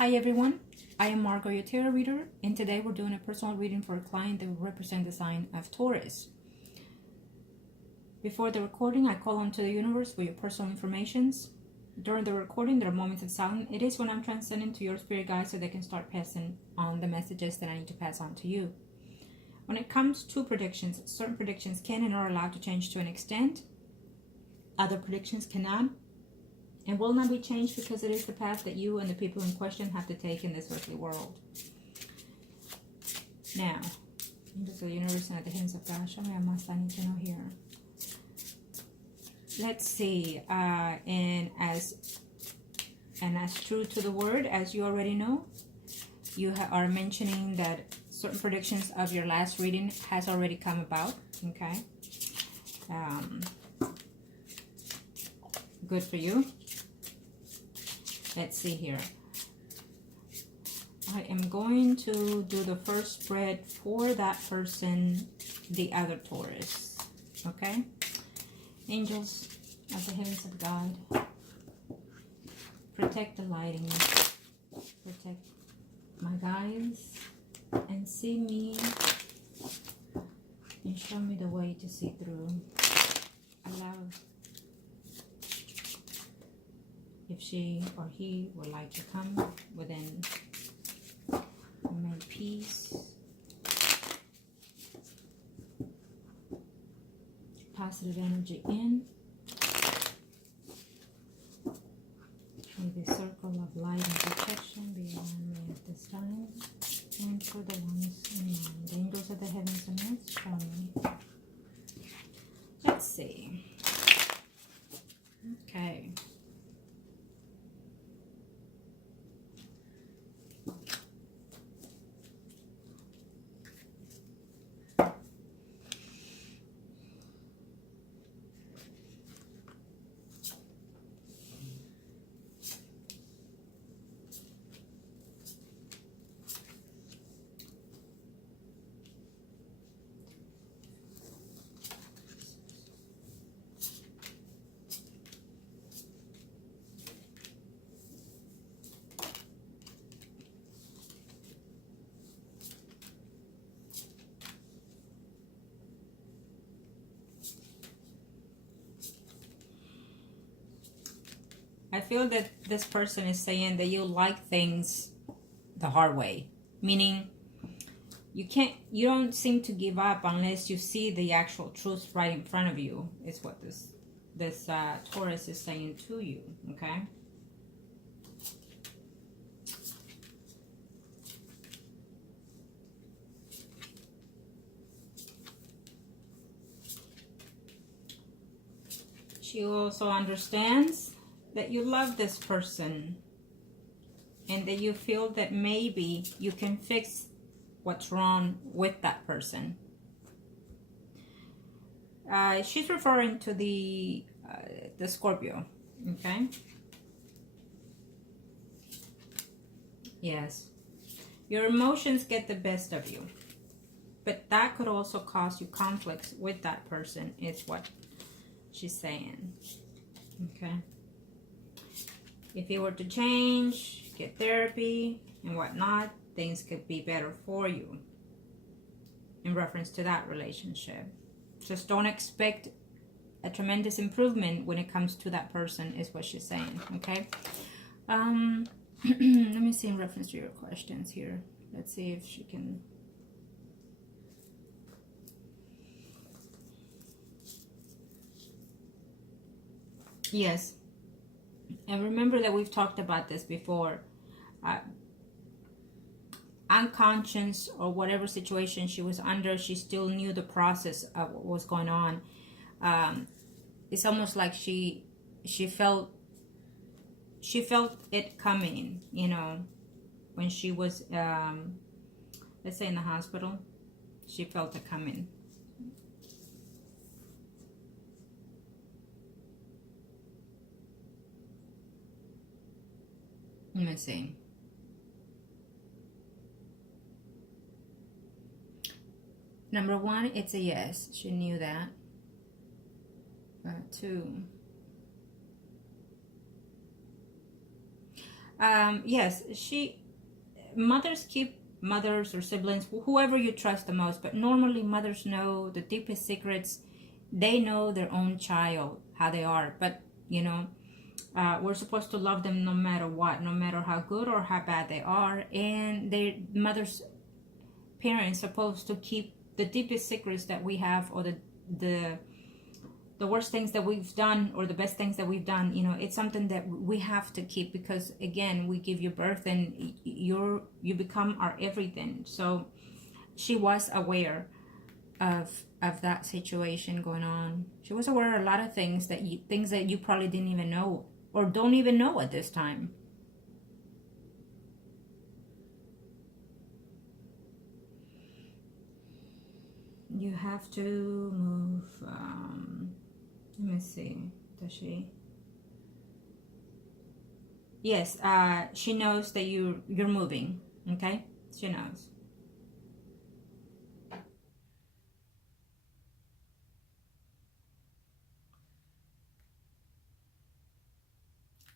Hi everyone, I am Margourtarotreader, and today we're doing a personal reading for a client that will represent the sign of Taurus. Before the recording, I call onto the universe for your personal informations. During the recording, there are moments of silence. It is when I'm transcending to your spirit guides so they can start passing on the messages that I need to pass on to you. When it comes to predictions, certain predictions can and are allowed to change to an extent. Other predictions cannot and will not be changed because it is the path that you and the people in question have to take in this earthly world. Now, angels of the universe and at the hands of God, show me a must I need to know here. Let's see, and as true to the word as you already know, you are mentioning that certain predictions of your last reading has already come about. Okay, good for you. Let's see here. I am going to do the first spread for that person, the other Taurus. Okay? Angels of the heavens of God, protect the lighting, protect my guides, and see me and show me the way to see through. Allow if she or he would like to come within my peace, positive energy in. May the circle of light and protection be around me at this time, and for the ones in mind. The angels of the heavens and earth, show me. Let's see. Okay. I feel that this person is saying that you like things the hard way, meaning you don't seem to give up unless you see the actual truth right in front of you, is what this Taurus is saying to you. Okay. She also understands that you love this person and that you feel that maybe you can fix what's wrong with that person. She's referring to the Scorpio. Okay. Yes. Your emotions get the best of you, but that could also cause you conflicts with that person, is what she's saying. Okay. If you were to change, get therapy and whatnot, things could be better for you in reference to that relationship. Just don't expect a tremendous improvement when it comes to that person, is what she's saying. Okay. Let me see in reference to your questions here. Let's see if she can. Yes. And remember that we've talked about this before. Unconscious or whatever situation she was under, she still knew the process of what was going on. It's almost like she felt it coming, you know, when she was, let's say in the hospital, she felt it coming. Let me see. Number one, it's a yes. She knew that. 2. Yes, mothers or siblings, whoever you trust the most, but normally mothers know the deepest secrets. They know their own child, how they are. But, you know, we're supposed to love them no matter what, no matter how good or how bad they are. And their mothers, parents, supposed to keep the deepest secrets that we have, or the the worst things that we've done or the best things that we've done. You know, it's something that we have to keep, because again, we give you birth and you become our everything. So she was aware of that situation going on. She was aware of a lot of things that you probably didn't even know or don't even know at this time. You have to move. Let me see. Does she? Yes. She knows that you're moving. Okay. She knows.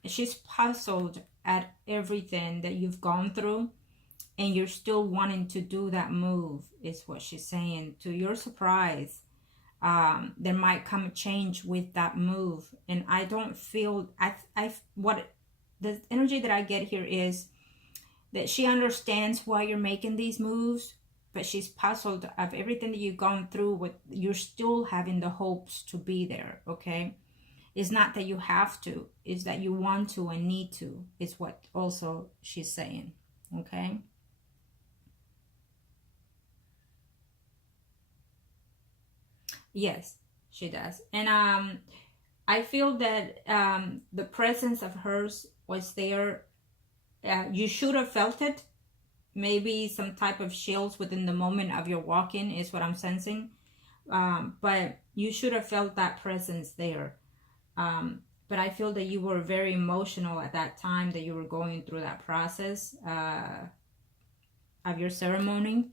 She's puzzled at everything that you've gone through, and you're still wanting to do that move, is what she's saying. To your surprise, there might come a change with that move. And I don't feel, what the energy that I get here is that she understands why you're making these moves, but she's puzzled of everything that you've gone through. With, you're still having the hopes to be there. Okay. It's not that you have to, it's that you want to and need to, is what also she's saying. Okay. Yes, she does. And I feel that the presence of hers was there. You should have felt it. Maybe some type of chills within the moment of your walk-in is what I'm sensing. But you should have felt that presence there. But I feel that you were very emotional at that time that you were going through that process of your ceremony,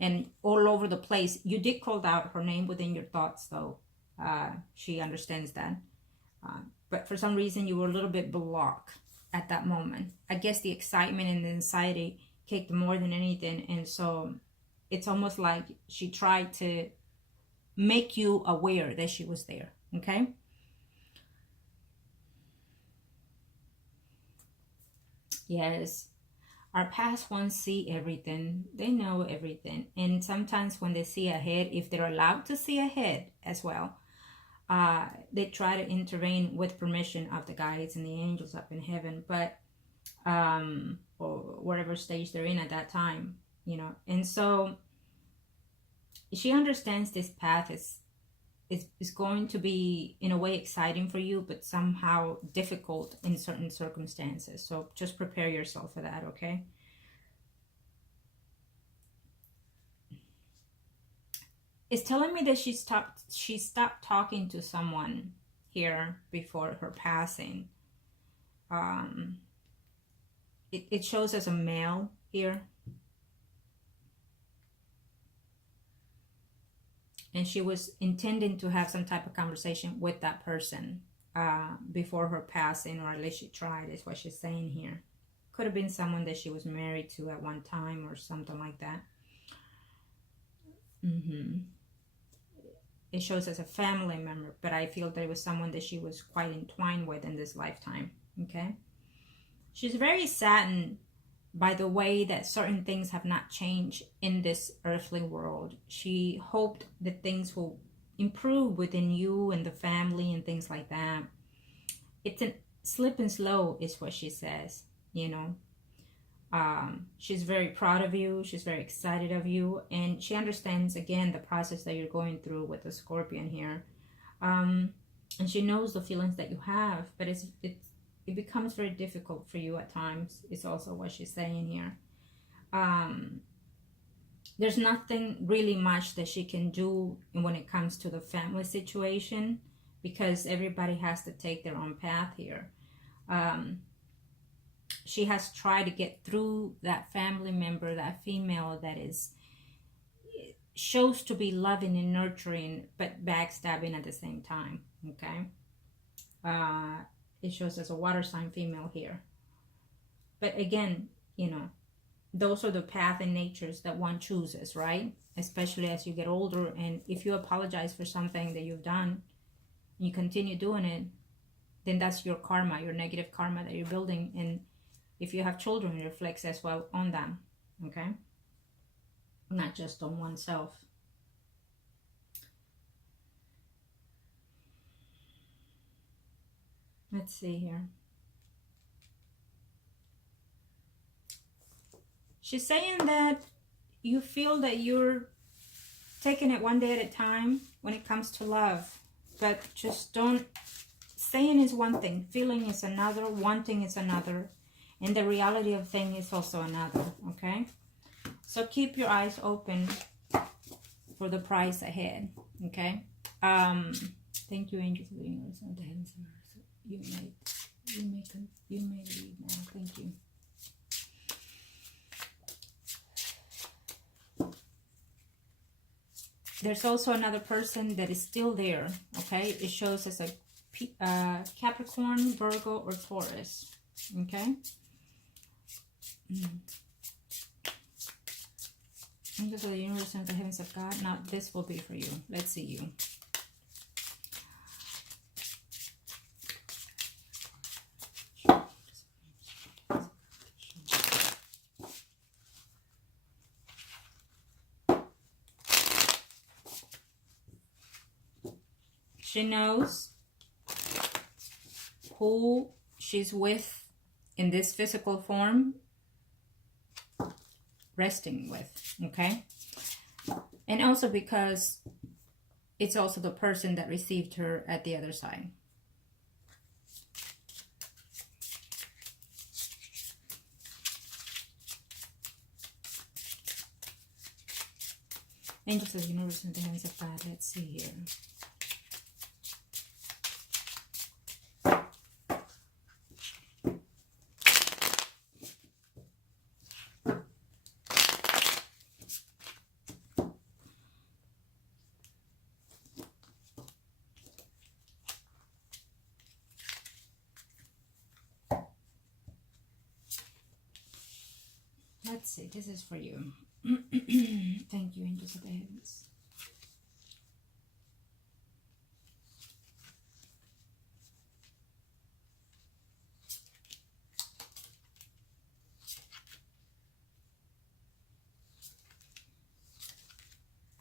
and all over the place. You did call out her name within your thoughts, though. She understands that. But for some reason, you were a little bit blocked at that moment. I guess the excitement and the anxiety kicked more than anything. And so it's almost like she tried to make you aware that she was there. Okay? Yes. Our past ones see everything. They know everything. And sometimes when they see ahead, if they're allowed to see ahead as well, they try to intervene with permission of the guides and the angels up in heaven, but or whatever stage they're in at that time, you know. And so she understands this path is going to be in a way exciting for you, but somehow difficult in certain circumstances. So just prepare yourself for that, okay? It's telling me that she stopped talking to someone here before her passing. It shows as a male here. And she was intending to have some type of conversation with that person before her passing, or at least she tried, is what she's saying here. Could have been someone that she was married to at one time or something like that. It shows as a family member, but I feel that it was someone that she was quite entwined with in this lifetime. Okay. She's very saddened by the way that certain things have not changed in this earthly world. She hoped that things will improve within you and the family and things like that. It's a slip and slow, is what she says, you know. She's very proud of you. She's very excited of you. And she understands, again, the process that you're going through with the Scorpion here. And she knows the feelings that you have, but it becomes very difficult for you at times, is also what she's saying here. There's nothing really much that she can do when it comes to the family situation, because everybody has to take their own path here. She has tried to get through that family member, that female that shows to be loving and nurturing, but backstabbing at the same time. Okay. It shows as a water sign female here. But again, you know, those are the path and natures that one chooses, right? Especially as you get older. And if you apologize for something that you've done, and you continue doing it, then that's your karma, your negative karma that you're building. And if you have children, it reflects as well on them, okay? Not just on oneself. Let's see here. She's saying that you feel that you're taking it one day at a time when it comes to love, but just don't. Saying is one thing, feeling is another, wanting is another, and the reality of things is also another, okay? So keep your eyes open for the prize ahead, okay? Thank you, angels of the universe and the heavens and earth. You may leave now. Thank you. There's also another person that is still there, okay? It shows as a Capricorn, Virgo, or Taurus, okay? Angels of the universe and the heavens of God. Now, this will be for you. Let's see you. She knows who she's with in this physical form, resting with, okay? And also because it's also the person that received her at the other side. Angels of the universe in the hands of God. Let's see here. Let's see, this is for you. Thank you, angels of the heavens.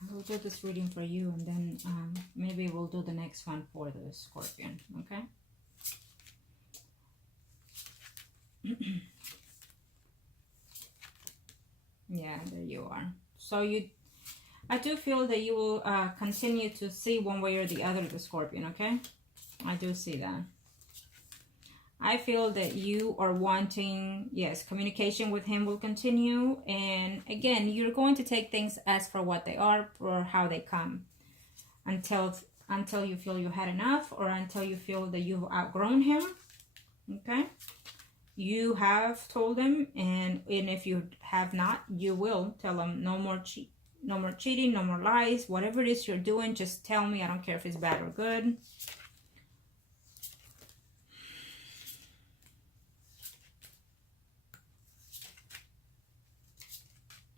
I will do this reading for you, and then maybe we'll do the next one for the Scorpion, okay? Yeah, there you are. So I do feel that you will continue to see one way or the other the Scorpion, okay? I do see that. I feel that you are wanting, yes, communication with him will continue. And again, you're going to take things as for what they are or how they come until you feel you had enough, or until you feel that you've outgrown him, okay? You have told him, and if you have not, you will tell him no more cheating, no more lies, whatever it is you're doing, just tell me. I don't care if it's bad or good.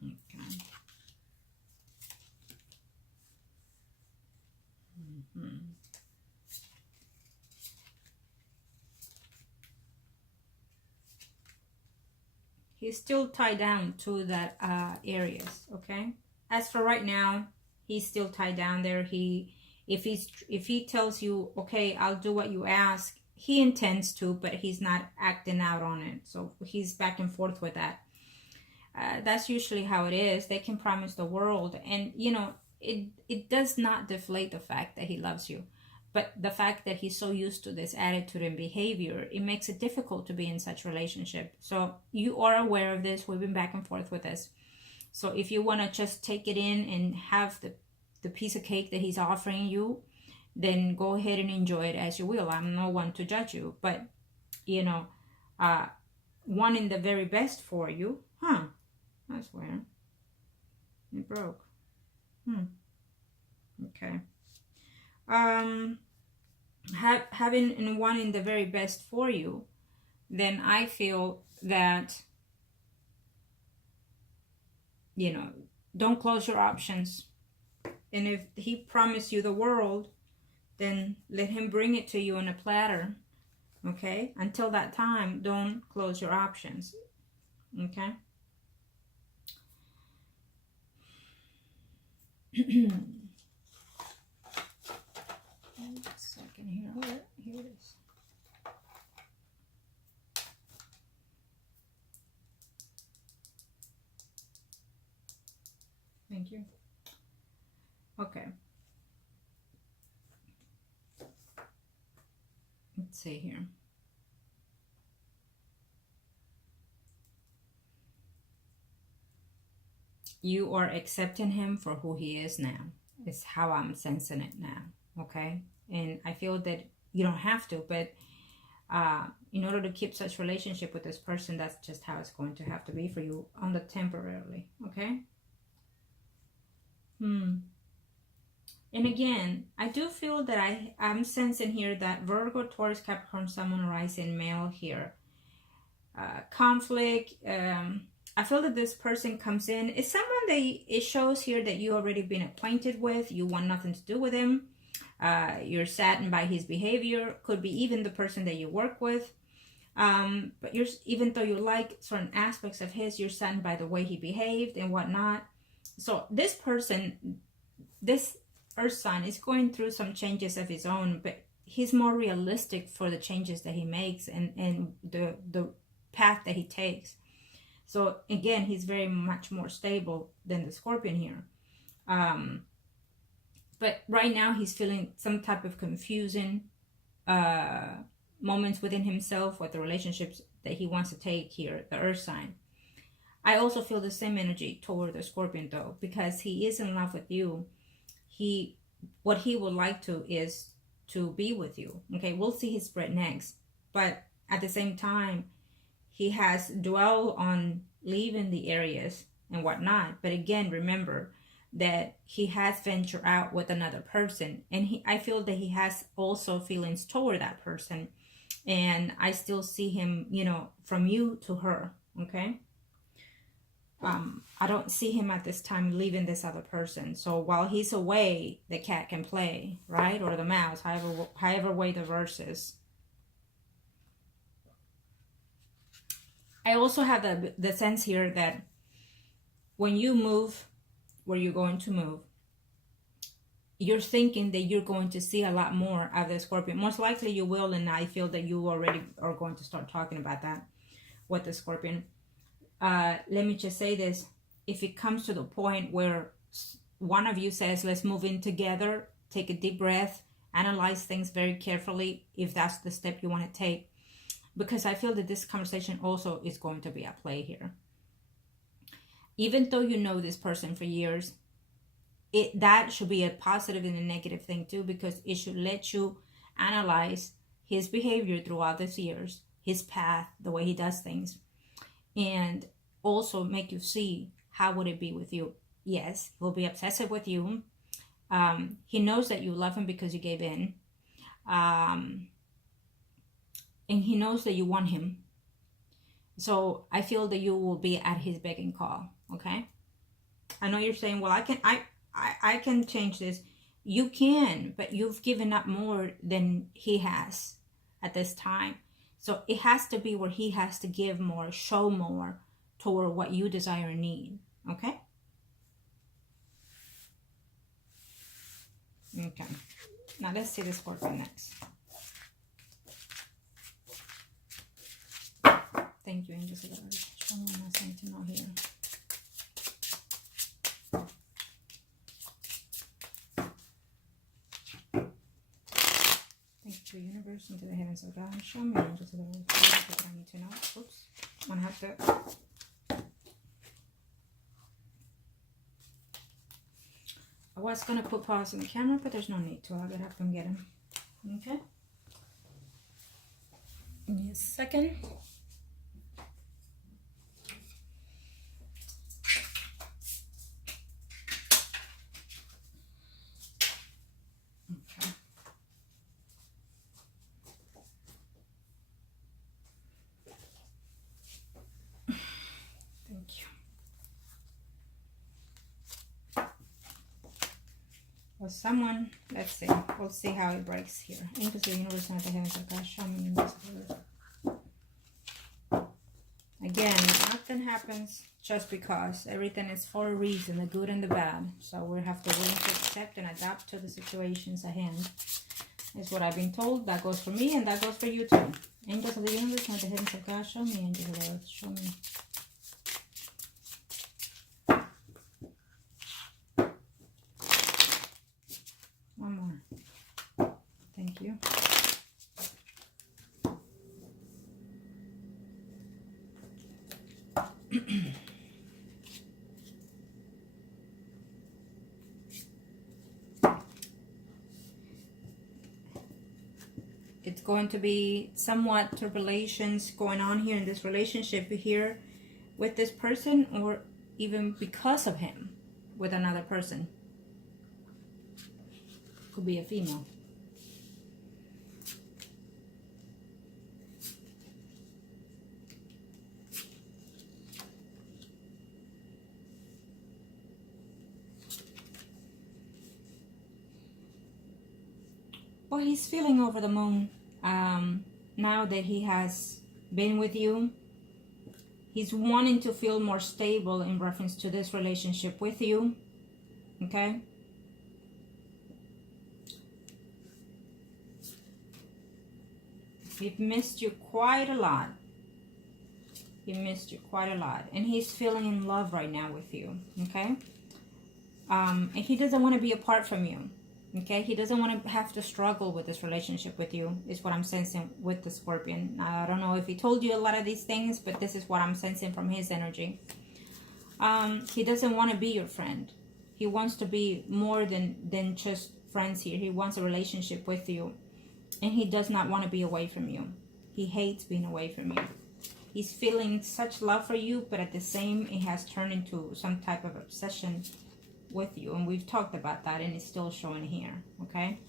Okay. He's still tied down to that areas, okay? As for right now, he's still tied down there. If he tells you, okay, I'll do what you ask, he intends to, but he's not acting out on it. So he's back and forth with that. That's usually how it is. They can promise the world, and you know, it does not deflate the fact that he loves you. But the fact that he's so used to this attitude and behavior, it makes it difficult to be in such a relationship. So you are aware of this. We've been back and forth with this. So if you want to just take it in and have the piece of cake that he's offering you, then go ahead and enjoy it as you will. I'm no one to judge you. But, you know, wanting the very best for you. That's weird. It broke. Okay. Having and wanting the very best for you, then I feel that, you know, don't close your options. And if he promised you the world, then let him bring it to you on a platter. Okay? Until that time, don't close your options. Okay? Second here. Here it is. Thank you. Okay. Let's see here. You are accepting him for who he is now. It's how I'm sensing it now. Okay? And I feel that you don't have to, but in order to keep such relationship with this person, that's just how it's going to have to be for you on the temporarily. Okay? And again, I do feel that I'm sensing here that Virgo, Taurus, Capricorn, Sun, Moon, Rising, male here. Conflict. I feel that this person comes in. It's someone that it shows here that you already been acquainted with. You want nothing to do with him. You're saddened by his behavior. Could be even the person that you work with. But even though you like certain aspects of his, you're saddened by the way he behaved and whatnot. So this person, this Earth sign, is going through some changes of his own, but he's more realistic for the changes that he makes and the path that he takes. So again, he's very much more stable than the Scorpion here. But right now he's feeling some type of confusing moments within himself with the relationships that he wants to take here, the Earth sign. I also feel the same energy toward the Scorpion though, because he is in love with you. What he would like to is to be with you. Okay, we'll see his spread next. But at the same time, he has dwelled on leaving the areas and whatnot. But again, remember that he has ventured out with another person. And I feel that he has also feelings toward that person. And I still see him, you know, from you to her. Okay. I don't see him at this time leaving this other person. So while he's away, the cat can play, right? Or the mouse, however way the verse is. I also have the sense here that when you move where you're going to move, you're thinking that you're going to see a lot more of the Scorpion. Most likely you will, and I feel that you already are going to start talking about that with the Scorpion. Let me just say this. If it comes to the point where one of you says, let's move in together, take a deep breath, analyze things very carefully, if that's the step you want to take. Because I feel that this conversation also is going to be at play here. Even though you know this person for years, that should be a positive and a negative thing too, because it should let you analyze his behavior throughout these years, his path, the way he does things. And also make you see how would it be with you. Yes, he'll be obsessive with you. He knows that you love him because you gave in. And he knows that you want him. So I feel that you will be at his beck and call. Okay? I know you're saying, well, I can change this. You can, but you've given up more than he has at this time. So it has to be where he has to give more, show more toward what you desire and need. Okay? Okay. Now let's see the Scorpion next. Thank you, angels. Show me what I need to know here. Thank you, universe, into the heavens of God. Show me angels of the what I need to know. Oops. I'm gonna have to. I was gonna put pause on the camera, but there's no need to. I'll get up and get him. Okay. Give me a second. Well, someone, let's see. We'll see how it breaks here. Angels of the universe, not the heavens of God, show me this word. Again, nothing happens just because. Everything is for a reason, the good and the bad. So we have to willing to accept and adapt to the situations at hand. Is what I've been told. That goes for me and that goes for you too. Angels of the universe, not the heavens of God, show me. Angels of the earth, show me. One more. Thank you. It's going to be somewhat turbulences going on here in this relationship here with this person, or even because of him with another person. Could be a female. Well, he's feeling over the moon now that he has been with you. He's wanting to feel more stable in reference to this relationship with you. Okay? He missed you quite a lot. He missed you quite a lot. And he's feeling in love right now with you. Okay? And he doesn't want to be apart from you. Okay, he doesn't want to have to struggle with this relationship with you, is what I'm sensing with the Scorpion. I don't know if he told you a lot of these things, but this is what I'm sensing from his energy. He doesn't want to be your friend. He wants to be more than just friends here. He wants a relationship with you. And he does not want to be away from you. He hates being away from you. He's feeling such love for you, but at the same, it has turned into some type of obsession with you, and we've talked about that, and it's still showing here. Okay,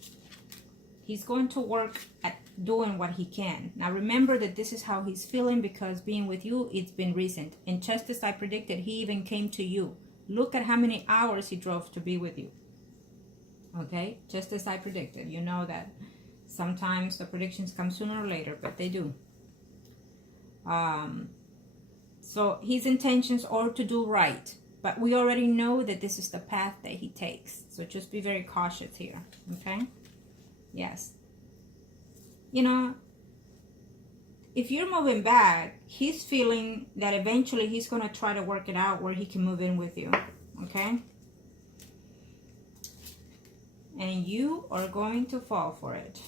he's going to work at doing what he can. Now remember that this is how he's feeling, because being with you, it's been recent, and just as I predicted, he even came to you. Look at how many hours he drove to be with you. Okay, just as I predicted. You know that sometimes the predictions come sooner or later, but they do. So his intentions are to do right. But we already know that this is the path that he takes. So just be very cautious here. Okay? Yes. You know, if you're moving back, he's feeling that eventually he's going to try to work it out where he can move in with you. Okay? And you are going to fall for it.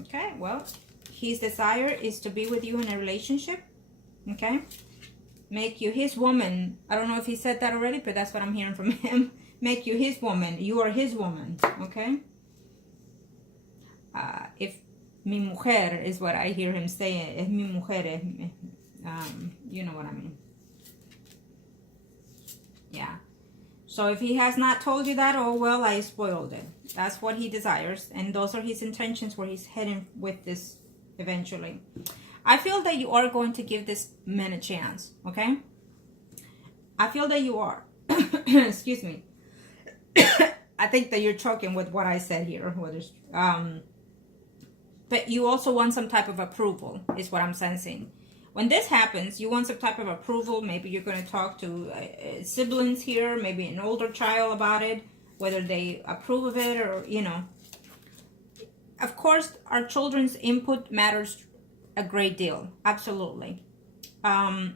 Okay? Well, his desire is to be with you in a relationship. Okay? Make you his woman. I don't know if he said that already, but that's what I'm hearing from him. Make you his woman. You are his woman. Okay? If mi mujer is what I hear him saying. Es mi mujer. You know what I mean. Yeah. So if he has not told you that, oh well, I spoiled it. That's what he desires. And those are his intentions where he's heading with this eventually. I feel that you are going to give this man a chance, okay? I feel that you are. Excuse me. I think that you're choking with what I said here. But you also want some type of approval, is what I'm sensing. When this happens, you want some type of approval. Maybe you're going to talk to siblings here, maybe an older child about it, whether they approve of it or, you know. Of course, our children's input matters a great deal. Absolutely. You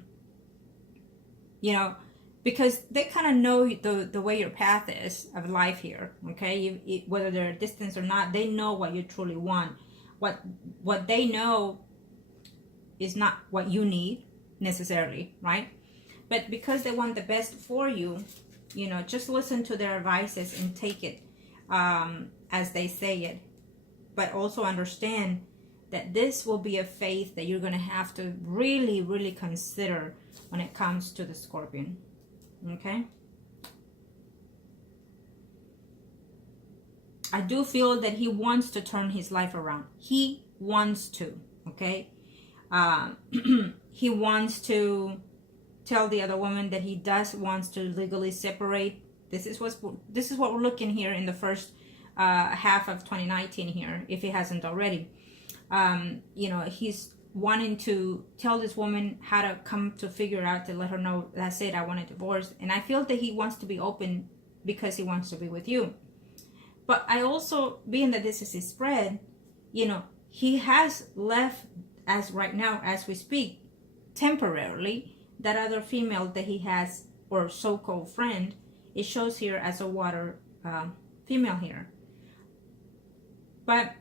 know, because they kind of know the way your path is of life here. Okay, whether they're a distance or not, they know what you truly want. What they know is not what you need necessarily, right? But because they want the best for you, you know, just listen to their advices and take it as they say it. But also understand that this will be a faith that you're going to have to really, really consider when it comes to the Scorpion. Okay? I do feel that he wants to turn his life around. He wants to. Okay? He wants to tell the other woman that he wants to legally separate This is what we're looking here in the first half of 2019 here, if he hasn't already. You know, he's wanting to tell this woman how to come to figure out, to let her know, that's it, I want a divorce. And I feel that he wants to be open because he wants to be with you. But I also, being that this is his spread, you know, he has left, as right now as we speak, temporarily, that other female that he has, or so-called friend. It shows here as a water female here. But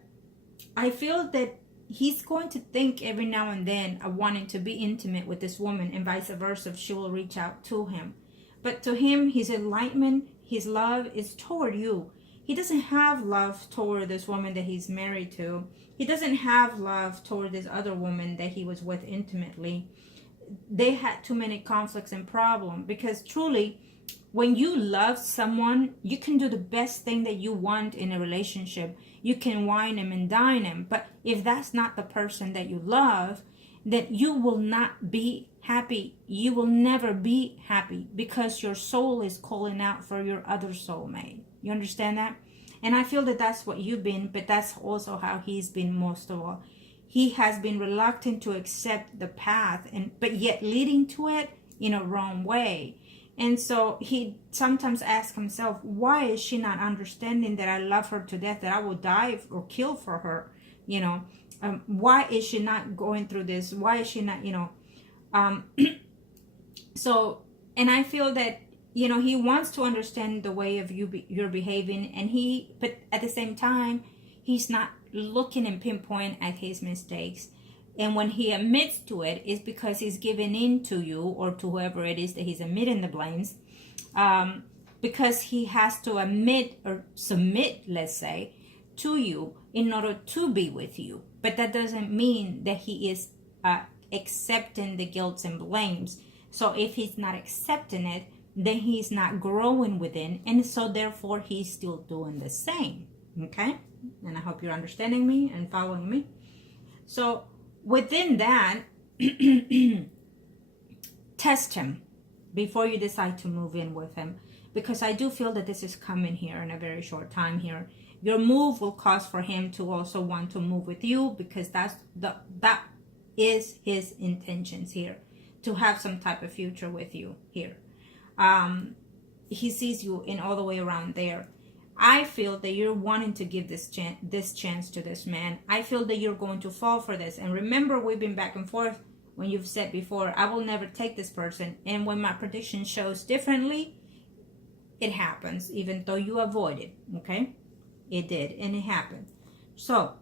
I feel that he's going to think every now and then of wanting to be intimate with this woman, and vice versa if she will reach out to him. But to him, his enlightenment, his love is toward you. He doesn't have love toward this woman that he's married to. He doesn't have love toward this other woman that he was with intimately. They had too many conflicts and problems, because truly, when you love someone, you can do the best thing that you want in a relationship. You can wine them and dine them. But if that's not the person that you love, then you will not be happy. You will never be happy, because your soul is calling out for your other soulmate. You understand that? And I feel that that's what you've been, but that's also how he's been most of all. He has been reluctant to accept the path, but yet leading to it in a wrong way. And so he sometimes asks himself, why is she not understanding that I love her to death, that I will die or kill for her? You know, why is she not going through this? Why is she not, you know? So, and I feel that, you know, he wants to understand the way of you're behaving, but at the same time, he's not looking and pinpoint at his mistakes. And when he admits to it, it's because he's giving in to you, or to whoever it is that he's admitting the blames, because he has to admit or submit, let's say, to you in order to be with you. But that doesn't mean that he is accepting the guilt and blames. So if he's not accepting it, then he's not growing within, and so therefore he's still doing the same. Okay? And I hope you're understanding me and following me. So within that, test him before you decide to move in with him, because I do feel that this is coming here in a very short time here. Your move will cause for him to also want to move with you, because that is his intentions here, to have some type of future with you here. He sees you in all the way around there. I feel that you're wanting to give this chance to this man. I feel that you're going to fall for this. And remember, we've been back and forth when you've said before, I will never take this person. And when my prediction shows differently, it happens, even though you avoid it. Okay? It did, and it happened. So,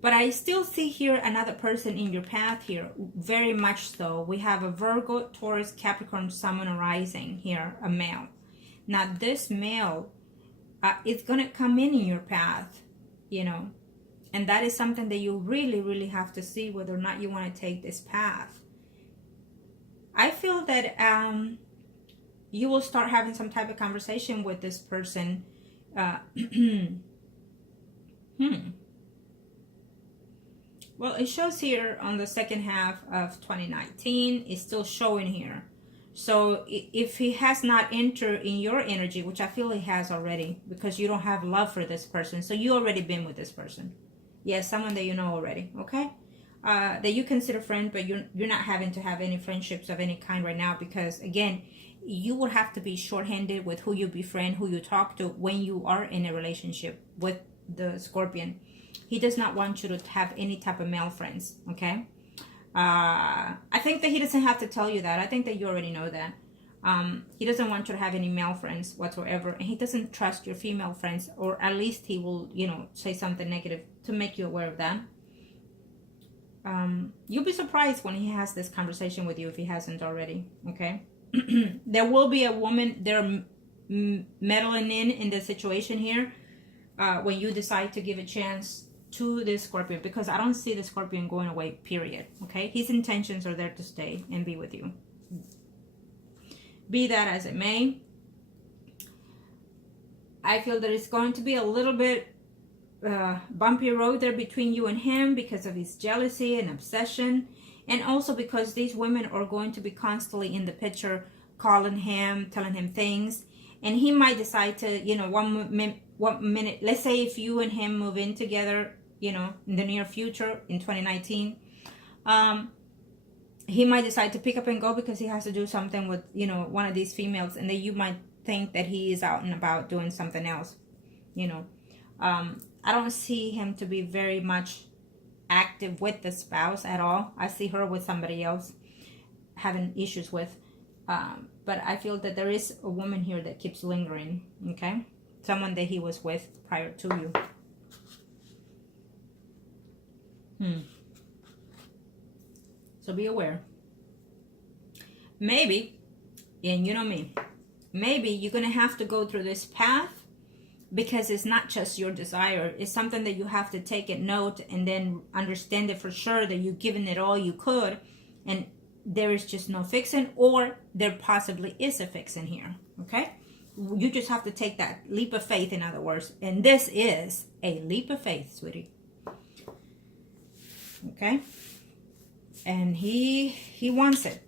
but I still see here another person in your path here, very much so. We have a Virgo, Taurus, Capricorn, Sun, and Rising here, a male. Now, this male is going to come in your path, you know, and that is something that you really, really have to see whether or not you want to take this path. I feel that you will start having some type of conversation with this person. Well, it shows here on the second half of 2019. It's still showing here. So if he has not entered in your energy, which I feel he has already, because you don't have love for this person. So you already been with this person. Yes, someone that you know already, okay? That you consider friend, but you're not having to have any friendships of any kind right now, because again, you would have to be short-handed with who you befriend, who you talk to when you are in a relationship with the Scorpion. He does not want you to have any type of male friends, okay? I think that he doesn't have to tell you that. I think that you already know that. He doesn't want you to have any male friends whatsoever, and he doesn't trust your female friends, or at least he will, you know, say something negative to make you aware of that. You'll be surprised when he has this conversation with you, if he hasn't already, okay? There will be a woman there meddling in the situation here when you decide to give a chance to this Scorpion, because I don't see the Scorpion going away, period. Okay, his intentions are there to stay and be with you. Be that as it may, I feel that it's going to be a little bit bumpy road there between you and him, because of his jealousy and obsession, and also because these women are going to be constantly in the picture, calling him, telling him things, and he might decide to, you know, one minute, let's say if you and him move in together, you know, in the near future in 2019, he might decide to pick up and go because he has to do something with, you know, one of these females, and then you might think that he is out and about doing something else, you know. I don't see him to be very much active with the spouse at all. I see her with somebody else having issues with, but I feel that there is a woman here that keeps lingering, okay? Someone that he was with prior to you. So be aware. Maybe, and you know me, maybe you're going to have to go through this path because it's not just your desire. It's something that you have to take a note and then understand it for sure that you've given it all you could and there is just no fixing, or there possibly is a fixing here, okay? You just have to take that leap of faith, in other words. And this is a leap of faith, sweetie. Okay? And he wants it.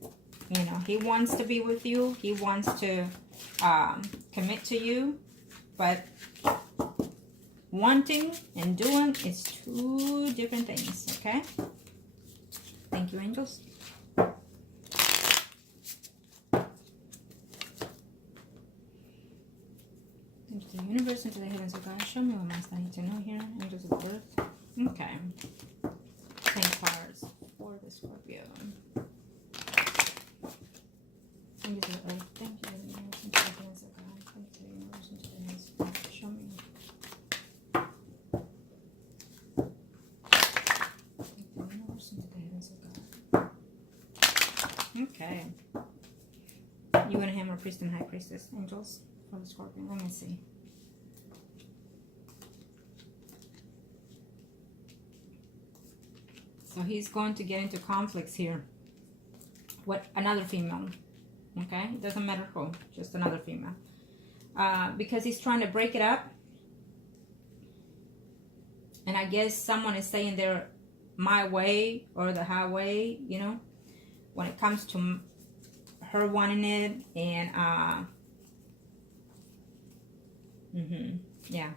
You know, he wants to be with you. He wants to commit to you. But wanting and doing is two different things, okay? Thank you, angels. Into the universe, into the heavens of God. Show me what must I need to know here. Angels of birth. Okay. 10 cards for the Scorpio. Angels of earth. Thank you, universe, into the heavens of God. Thank you, universe, into the heavens of God. Show me. Thank you, universe, into the heavens of God. Okay. You and him are priest and high priestess. Angels. For the Scorpion. Let me see. So he's going to get into conflicts here with another female. Okay? It doesn't matter who. Just another female. Because he's trying to break it up. And I guess someone is saying they're my way or the highway, you know, when it comes to her wanting it and yeah.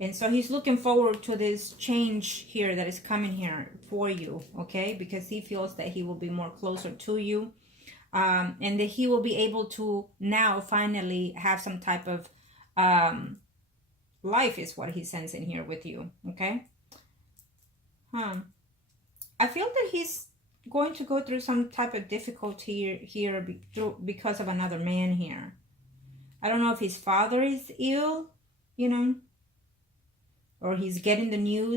And so he's looking forward to this change here that is coming here for you, okay? Because he feels that he will be more closer to you. And that he will be able to now finally have some type of life is what he's sensing here with you, okay? I feel that he's going to go through some type of difficulty here because of another man here. I don't know if his father is ill, you know, or he's getting the news